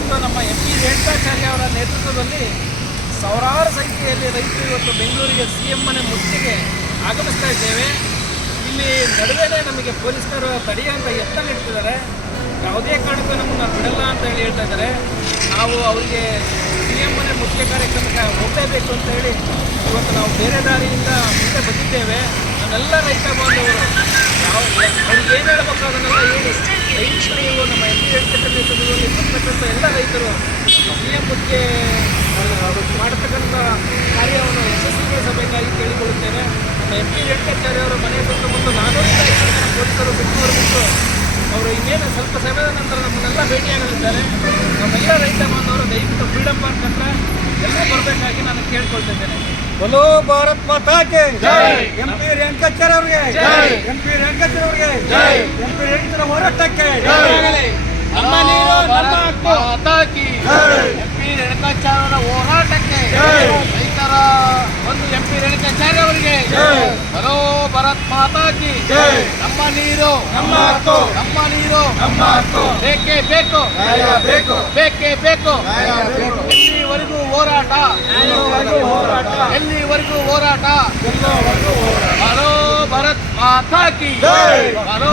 ಇವತ್ತು ನಮ್ಮ MP ರೇಣುಕಾಚಾರ್ಯ ಅವರ ನೇತೃತ್ವದಲ್ಲಿ ಸಾವಿರಾರು ಸಂಖ್ಯೆಯಲ್ಲಿ ರೈತರು ಇವತ್ತು ಬೆಂಗಳೂರಿಗೆ CM ಮನೆ ಮುತ್ತಿಗೆ ಆಗಮಿಸ್ತಾ ಇದ್ದೇವೆ. ಇಲ್ಲಿ ನಡುವೆನೇ ನಮಗೆ ಪೊಲೀಸರು ತಡೆಯುವಂಥ ಯತ್ನ ಇಡ್ತಿದ್ದಾರೆ. ಯಾವುದೇ ಕಾರಣಕ್ಕೂ ನಮ್ಮನ್ನು ಬಿಡಲ್ಲ ಅಂತ ಹೇಳ್ತಾ ಇದ್ದಾರೆ. ನಾವು ಅವರಿಗೆ CM ಮನೆ ಮುತ್ತಿಗೆ ಕಾರ್ಯಕ್ರಮಕ್ಕೆ ಹೋಗಲೇಬೇಕು ಅಂತ ಹೇಳಿ ಇವತ್ತು ನಾವು ಬೇರೆ ದಾರಿಯಿಂದ ಮುಂದೆ ಬಂದಿದ್ದೇವೆ. ನಮ್ಮೆಲ್ಲ ರೈತ ಬಾಂಧವರು ಅವ್ರಿಗೆ ಏನು ಹೇಳ್ಬೇಕು ಅದನ್ನೆಲ್ಲ ಹೇಳಿ ರೈತರು ನಮ್ಮ MP ರೇಣುಕಾಚಾರ್ಯ ನೇತೃತ್ವದಲ್ಲಿ ಬರ್ತಕ್ಕಂಥ ಎಲ್ಲ ರೈತರು CM ಮುತ್ತಿಗೆ ಮಾಡತಕ್ಕಂಥ ಕಾರ್ಯವನ್ನು ಯಶಸ್ವಿಗೊಳಿಸಬೇಕಾಗಿ ಕೇಳಿಕೊಳ್ಳುತ್ತೇನೆ. ನಮ್ಮ MP ರೇಣುಕಾಚಾರ್ಯ ಅವರ ಮನೆ ಸುತ್ತಮುತ್ತ 400 ಪೊಲೀಸರು ಬಿಟ್ಟು ಅವರು ಇನ್ನೇನು ಸ್ವಲ್ಪ ಸಮಯದ ನಂತರ ನಮ್ಮನ್ನೆಲ್ಲ ಭೇಟಿಯಾಗಲಿದ್ದಾರೆ. ನಮ್ಮೆಲ್ಲ ರೈತ ಬಾಂಧವರು ದಯವಿಟ್ಟು ಫ್ರೀಡಮ್ ಪಾರ್ಕ್ ಹತ್ರ ಎಲ್ಲ ಬರಬೇಕಾಗಿ ನಾನು ಕೇಳ್ಕೊಳ್ತಿದ್ದೇನೆ. बोलो भारत माता के जय. MP ರೇಣುಕಾಚಾರ್ಯ ಅವರಿಗೆ ಜೈ. MP ರೇಣುಕಾಚಾರ್ಯ ಅವರಿಗೆ ಜೈ. MP ರೇಣುಕಾಚಾರ್ಯ ಹೋರಾಟಕ್ಕೆ ಜೈ. ನಮ್ಮ ನೀರು ನಮ್ಮ ಹಕ್ಕು ಮಾತಾಕಿ MP ರೇಣುಕಾಚಾರ್ಯ ಅವರ ಹೋರಾಟಕ್ಕೆ ರೈತರ ಒಂದು MP ರೇಣುಕಾಚಾರ್ಯ ಅವರಿಗೆ ಬಲೋ ಭಾರತ್ ಮಾತಾಕಿ ನಮ್ಮ ನೀರು ನಮ್ಮ ಹಕ್ಕು ನಮ್ಮ ನೀರು ನಮ್ಮ ಹಕ್ಕು ಬೇಕೇ ಬೇಕು ಬೇಕೇ ಬೇಕು ಎಲ್ಲಿವರೆಗೂ ಹೋರಾಟ ಎಲ್ಲಿವರೆಗೂ ಹೋರಾಟ ಬಲೋ ಭಾರತ್ ಮಾತಾಕಿ